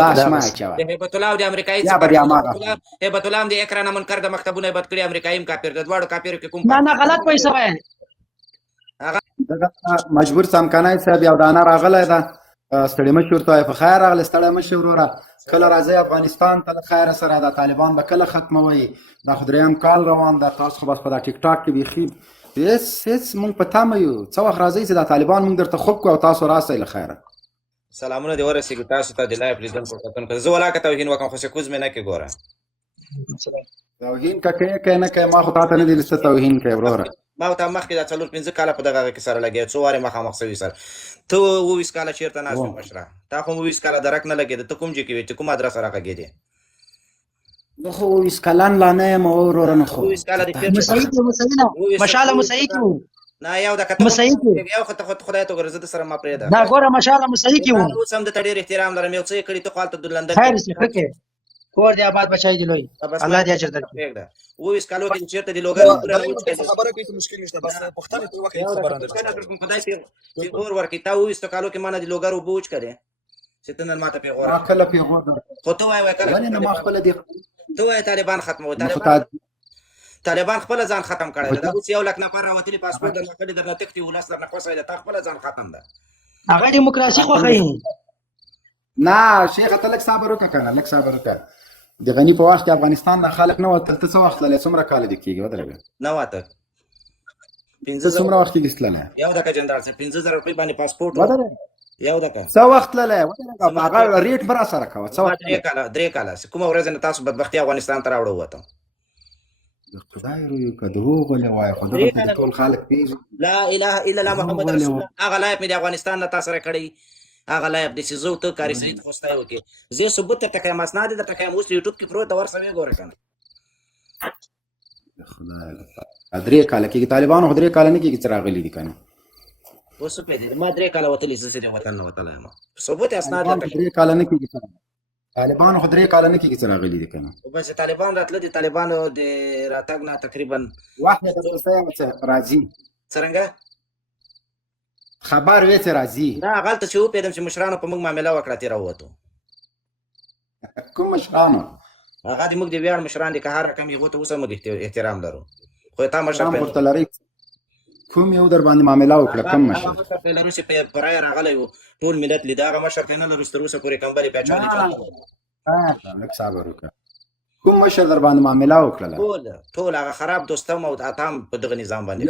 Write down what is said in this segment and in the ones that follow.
لاس د ما بس اچوه د هیبت الله او د امریکایي یا به بیا هماغه هیبت الله هم د اقرا نه منکر د مکتبونه بد کړي، امریکایي هم کافر، د دواړو کافرو کې کوم نه فرق نه غلط پیسې وایي. دغه مجبور څمکنای صاحب یو دانه راغلی ده ستړي مشر ته په خیر راغلی ستړی مشر وروره کله راځئ افغانستان ته له خیره سره د طالبان به کله ختموئ دا خو درېیم کال روان ده تاسو خو بس په دا ټیک ټاک کې بیخي هېڅ مونږ په تمه یو څه وخت راځئ چې دا طالبان مونږ درته خوب کړو او تاسو راسئ له خیره سلامونه دې ورسېږي تاسو ته د لایف لیدونکو کتونکو. زه ولاکه توهین وکړم خو سکوز مې نه کې ګوره توهین که کوې که نه کوې ما خو تا ته نه دي څه توهین کوې وروره ما ته مخکې دا 4-5 کاله په دغه کې سره لګیا څو وارې مخامخ سوي سره ته 20 کاله چېرته ناست وې مشره تا خو 20 کاله درک نه لګېده ته کوم ځای کې وې چې کوم ادرس راغږېدې زه خو 20 کلن لا نه یم وروره نه خو 20 کاله دې مسعود نه مشاله مسعود نه یو د کته یو خو ته خدای ته ګورې زه د سره ما پرېږده دا ګوره مشاله مسعود کې وو اوس هم د ډېر احترام لرم یو څه یې کړي ته خو هلته د لندن خیر سي فکر کور دی آباد بچای دی لوی الله دې اجر درکړي 20 کالو کې چیرته دی لوګر خبره کوي ته مشکل نشته بس پښتنه ته وکړي خبره ده خدای چې اور ورکې تا 20 کالو کې مانه دی لوګر وبوچ کړي چې ته نن ماته پیغور کله پیغور خو ته وای کله ولې نه ما خپل دی ته وای طالبان ختمو طالبان خپل ځان ختم کړي دا اوس 1 لک نفر راوتلي پاسپورت د نکړي درنه تکتی ولس درنه خوښه ده تا خپل ځان ختم ده هغه دیموکراسي خو خي نه شیخ ته لک صبر وکړه کنه لک صبر وکړه د غنی په وخت کې افغانستان د خلک نه وتل ته څو وخت لې څومره کال دي کېږي ودرګه نه واته 15 څومره وخت کې ګسلنه یو د کجندار څخه 15000 روپۍ باندې پاسپورت ودرګه یو دکه څو وخت لې ودرګه هغه ریټ برا سره کاوه څو وخت 3 کاله کوم ورځ نه تاسو بدبختی افغانستان ته راوړو وته خدای روی کدو غلې وای خدای په ټول خلک پیژ لا اله الا الله محمد رسول الله هغه لایف مې د افغانستان نه تاسو سره کړی هغه لایف د سيزو ته کاری سړي خوستای وکي زه ثبوت ته ټکه مسناد د ټکه اوس یوټیوب کې پروت اور سمې ګوره کنه خدای درې کال کې طالبانو درې کال نه کې راغلي دي کنه اوس په دې ما درې کال وتلې زه د وطن نه وتلې ما ثبوت اسناد درې کال نه کې طالبانو درې کال نه کې راغلي دي کنه بس طالبان راتله دي طالبانو د راتګ نه تقریبا واحد څه راځي څنګه خبر وې ته راځي دا غلطه چې و پیدم چې مشرانو په موږ معاملې وکړه تیر وته کوم مشرانو هغه د موږ د ویاړ مشران دي که هر رقم یې غوته اوسه موږ احترام لرو خو تا مشر په لري کوم یو در باندې معاملې وکړه کوم مشر په لرو چې په پرای راغلی و ټول ملت لیدا هغه مشر کنه لرو ستروسه پورې کمبلې پېچانې چا لک صبر وکړه کوم مشر در باندې معاملې وکړه ټول هغه خراب دوستم او اتام په دغه نظام باندې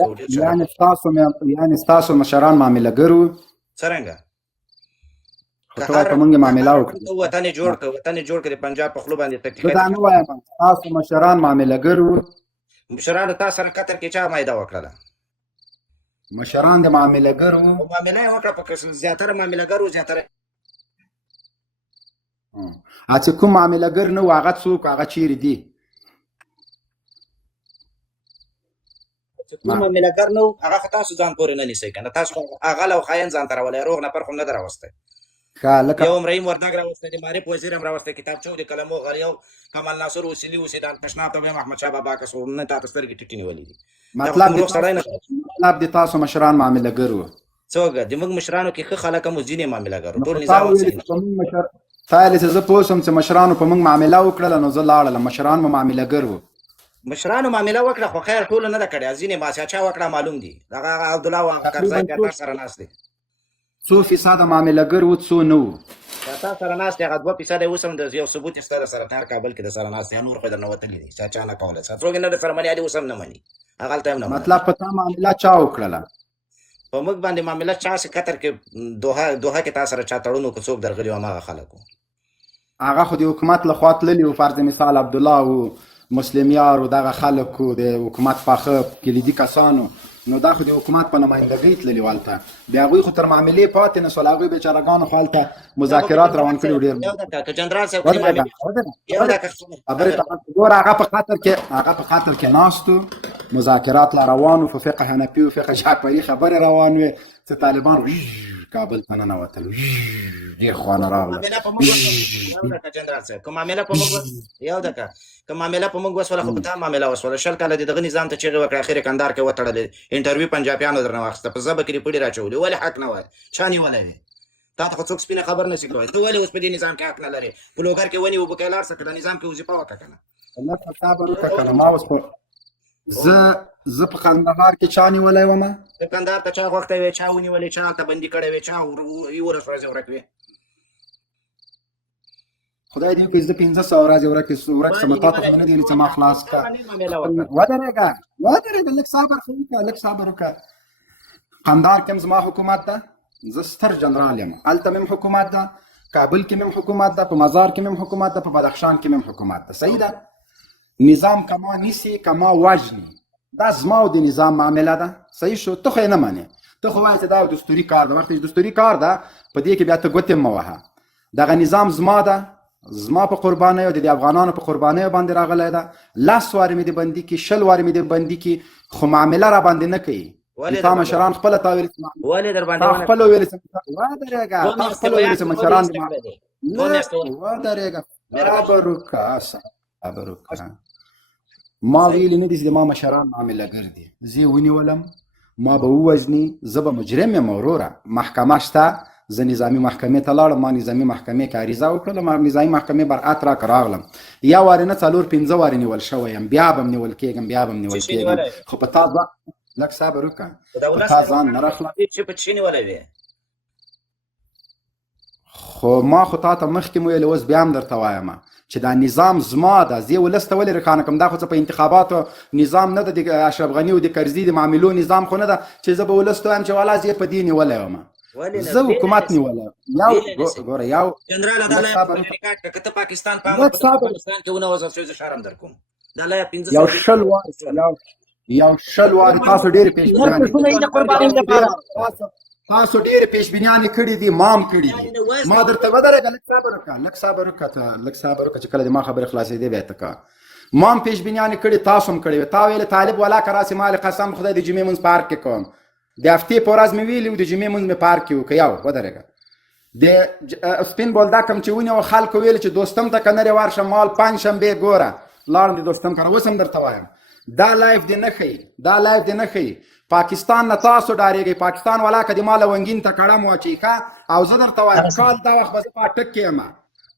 یعنی تاسو مشران معاملې ګرو څنګه ته کومه معاملې وکړه وطن جوړ کړي پنجاب په خلو باندې تکلیف دا نه وایم تاسو مشران معاملې ګرو مشران تاسو سره قطر کې چا مایده وکړه مشران د معاملې ګرو معاملې وکړه په زیاتره معاملې ګرو زیاتره اته کوم معاملې ګر نه واغت څوک هغه چیرې دي کوم معاملې ګر نو هغه تاسو ځان پورې نه نیسئ کنه تاسو هغه لو خاين ځان تر ولې روغ نه پر خو نه دراوسته یو مریم ورداګ راوسته د ماری وزیر هم راوسته کتابچو د کلمو غریو کمال ناصر وسیلی وسیدان تشنا ته محمد شاه بابا کسو نه تاسو سترګې ټټینی ولې مطلب د تاسو مشران معاملې ګرو څوګه د موږ مشرانو کې خلک هم ځینې معاملې ګرو ټول نظام فایل زه پوسم چې مشرانو په موږ معاملې وکړل نو زه لاړم مشران مو معاملې ګرو مشرانو معاملې وکړه خو خیر ټول نه کړي ځینې ما چا وکړه معلوم دي هغه عبد الله او کرزای په سره ناس دي 100% معاملې ګرو څو نو تاسو سره ناس ته غوډه پیسه د وسم د یو ثبوت ستاره سره تار کابل کې د سره ناس ته نور په درنه وتلې دي چا نه کوله څو ګنه د فرماني علي وسم نه مني هغه ته نه مطلب پتا معاملې چا وکړه په موږ باندې معاملې چا سره قطر کې دوه کې تاسو سره چا تړونو کو څوک درغلی و ما خلکو هغه خو د حکومت له خوا تللی و فرض مثال عبد الله او مسلم یار او دغه خلکو د حکومت پاخه کلیدي کسانو نو دا خو د حکومت په نمائندګۍ تللی والته بیا هغوی خو تر معاملې پاتې نه شول هغوی بیچارهګانو خو هلته مذاکرات روان کړي ډېر جنرال صاحب ګوره هغه په خاطر کې ناست و مذاکرات لا روان و په فقه حنفي و فقه جعفري خبرې روان وې چې طالبان کابل ته ننوتل ډېر خوانه راغله که معامله په موږ وسوله خو په تا معامله وسوله شل کاله د دغه نظام ته چغې وکړه اخر کندهار کې وتړلې انټرویو پنجابیانو درنه واخیسته په ژبه کې دې پړي راچولې ولې حق نه وای چا نیولی دی تا ته خو څوک سپینه خبر نشي کولی. ته ولې اوس په دې نظام کې حق نه لرې؟ په لوګر کې ونې اوبه کوې لاړ شه، که د نظام کې وظیفه وکړه که نه. لکه صبر وکړه که نه. ما اوس زه په کندهار کې چا نیولی ومه؟ د کندهار ته چا غوښتی وې، چا ونیولې، چا هلته بندي کړی وې، چا 11 ورځې ورک وې. خدای دې وکړي زه 1500 ورځې ورک شم، تا ته خو مې نه دي ویلي چې ما خلاص کړه. ودرېږه لږ صبر خو وکړه، لږ صبر وکړه. کندهار کې هم زما حکومت ده، زه ستر جنرال یم. هلته مې هم حکومت ده، کابل کې مې هم حکومت ده، په مزار کې مې هم حکومت ده، په بدخشان کې مې هم حکومت ده. صحیح ده؟ نظام کما نیسي کما وژني، دا زما او د نظام معامله ده. صحیح شو؟ ته خو یې نه منې، ته خو وایې چې دا یو دستوري کار ده. ورته دستوري کار ده، په دې کې بیا ته ګوتې مه وهه. دغه نظام زما ده، زما په قربانیو د افغانانو په قربانیو باندې راغلی ده. 10 وارې مې د بندي کړي، 20 وارې مې د بندي کړي، خو معامله را باندې نه کوي. تا مشران خپله تا ویلې ولې در باندې تا خپله ویلې ودرېږه، تا خپله ویلې چې مشران ودرېږه. صبر وکړه، صبر وکړه. ما ویلي نه دي چې ما مشران معاملهګر دي. زه یې ونیولم، ما به ووژني، زه به مجرم یم وروره. محکمه شته، زه نظامي محکمې ته لاړم، ما نظامي محکمې کې عریضه وکړله، نظامي محکمې برعت راکړه راغلم. یا وارې نه 4-5 وارې نیول شوی یم، بیا به م نیول کېږم، بیا به م نیول کېږم. خو په تا لږ صبر وکړه، په تا ځان نه راخله. چې په چی نیولی وې؟ خو ما خو تا ته مخکې ویلې، اوس بیا هم درته وایم چې دا نظام زما ده. زه یې ولس ته ولې روښانه کړم؟ دا خو څه په انتخاباتو نظام نه ده، د اشرف غني او د کرزي د معاملو نظام خو نه ده چې زه به ولس ته وایم چې والا زه یې په دې نیولی وم. زه حکومت نیولی یو ګوره یو جنرال عدالت ریکارډ که ته پاکستان په افغانستان کې ونوځل شوی، زه شرم در کوم. دا لا 15 یو 100 وارې تاسو ډېرې تاسو ډېرې پیشبینیانې کړي دي، ما هم کړي دي. ما درته ودرېږه، لږ صبر وکړه، لږ صبر وکړه، لږ صبر وکړه چې کله د ما خبرې خلاصېدې بیا ته کوه. ما هم پیشبینیانې کړي، تاسو هم کړي وې. تا ویلې طالب والا که راسې ما قسم خدای د جمعې مونځ پارک کې کوم. د هفتې په ورځ مې ویلي و د جمعې مونځ مې پارک کې وکړه. یو ودرېږه. د سپین بولدک چې ونیو خلکو ویل چې دوستم ته که نرې ورشه مال پنجشنبې ګوره لاړم د دوستم کره. اوس هم درته وایم دا لایف دې نه ښیي، دا لایف دې نه ښیي. پاکستان نه تاسو ډارېږئ. پاکستان والا که د ما لونګین ته کړم واچوي ښه. او زه درته وایم کال دا وخت به زه په اټک کې یم،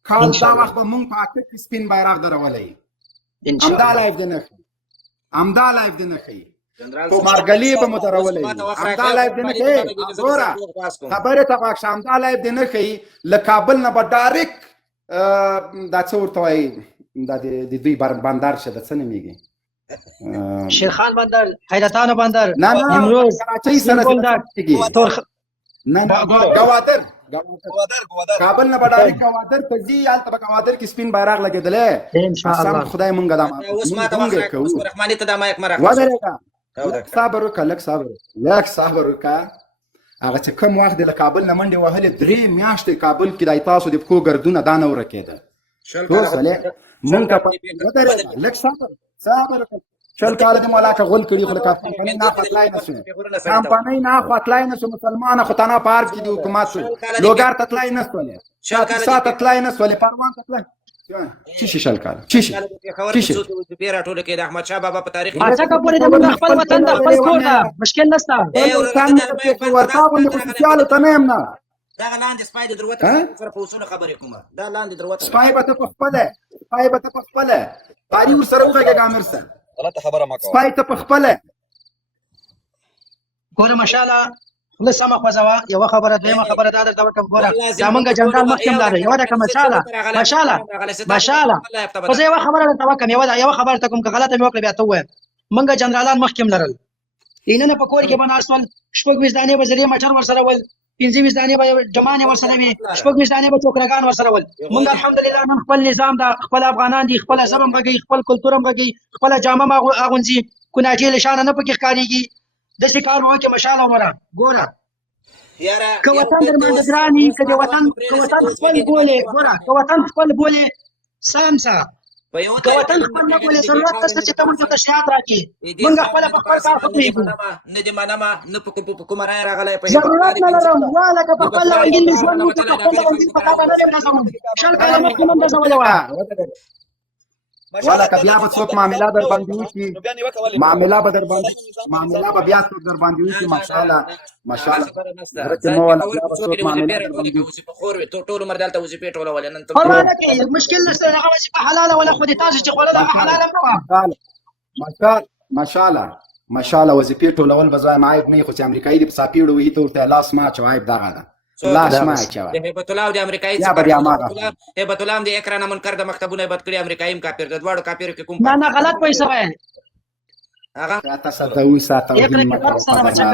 کال دا وخت به مونږ په اټک کې سپین بیرغ درولی. همدا لایف دې نه ښیي، همدا لایف دې نه ښیي. په مارګلي به مو درولی، همدا لایف دې نه ښیي. ګوره خبرې ته غوږ شه، همدا لایف دې نه ښیي. له کابل نه به ډایرکټ دا څه ورته وایي، دا د دوی بندر شه، د څه نومېږي، شیرخان بندر، حیرتانو بندر، نه نیمروز، کراچۍ سره نه ګوادر. کابل نه به ډایرکټ ګوادر ته ځي، هلته به ګوادر کې سپین بیرغ لګېدلی. قسم خدای مونږ دا کوو. ودرېږه، لږ صبر وکړه، لږ صبر وکړه. هغه چې کوم وخت د له کابل نه منډې وهلې 3 میاشتې کابل کې دی تاسو د پښو ګردونه دا نه ورکېده. مونږ ته ودرېږه، لږ صبر وکړه. 40 کاله دې مولا که غول کړي، خو له کمپنۍ نه خطلای نه شو، کمپنۍ نه خطلای نه شو. مسلمانه خو تنها پارک کې د حکومت شو، لوګر ته تلای نه شولې، شاته ته تلای نه شولې، پروان ته تلای. چی شي 40 کاله چی شي راټول کې د احمد شاه بابا په تاریخ اچھا کپورې د خپل وطن د خپل کور نه مشکل نشته. ورتا باندې خصوصیالو ته نه یم نه. دا لاندې سپای د دروته سره په اصول خبرې کومه. دا لاندې دروته سپای به ته په خپله پاري ورسره وغږېږه. امیر صاحب غلطه خبره مه کوه، سپای ته په خپله ګوره ماشاءالله خوله سمه خوځوه. یوه خبره، دویمه خبره دا درته وکړم. ګوره زمونږ جنرال مخکې هم لاره یوه ده که ماشاءالله خو زه یوه خبره درته وکړم، یوه خبره ته کوم که غلطه مې وکړه بیا ته ووایم. مونږ جنرالان مخکې هم لرل، اینه په کور کې به ناست ول، 26 دانې به زرې مټر ورسره ول، 25 دانې به جمانې ورسره وي، 26 دانې به چوکرګان ورسره ول. مونږ الحمدلله نن خپل نظام ده، خپل افغانان دي، خپل ژبه هم غږوي، خپل کلتور هم غږوي، خپله جامه هم اغوندي، کوناټې له شانه نه پکې ښکارېږي. داسې کار به وکړې ماشاءالله. ګوره که وطن در باندې ګران وي، که وطن خپل بولې، ګوره که وطن خپل بولې سم څه، که وطن خپل نه بولې ضرورت نشته چې ته موږ ته تشریحات راکړې. موږ خپله په خپل کار ښه پوهېږو، نه دې منمه، نه په کومه رایه راغلی. ضرورت نه لرم. واله که په خپل لونګین مې ژوند وکړو، په خپل لونګین په تا به نه یم ډزوم. 20 کاله مخکې هم ډزولې وه. ولا که بیا به څوک معامله در باندې وکړي نو بیا نیوکه ولې معامله به در باندې معامله به بیا څوک در باندې وکړي ماشاءالله ماشاءالله زړه کې مو ولا بیا به څوک معامله در باندې وکړي په خور وي ټول عمر دلته وظیفې ټولولې نن ته پروا نه کوي مشکل نشته هغه وظیفه حلاله ولا خو دې تاسو چې خوړل هغه حلاله نه وه ماشاءالله وظیفې ټولول به زایم عیب نه خو چې امریکایي دې په ساپیړو وهي ته ورته لاس ما اچوه عیب دغه ده لاس ما اچوه د هیبت الله او د امریکایي یا به بیا ماغه هیبت الله هم د اکران منکر د مکتبونه بد کړي امریکایي هم کافر د دواړو کافرو کې کوم نه غلط پیسې وایي هغه تاسو ته وساته یک رکعت سره بچا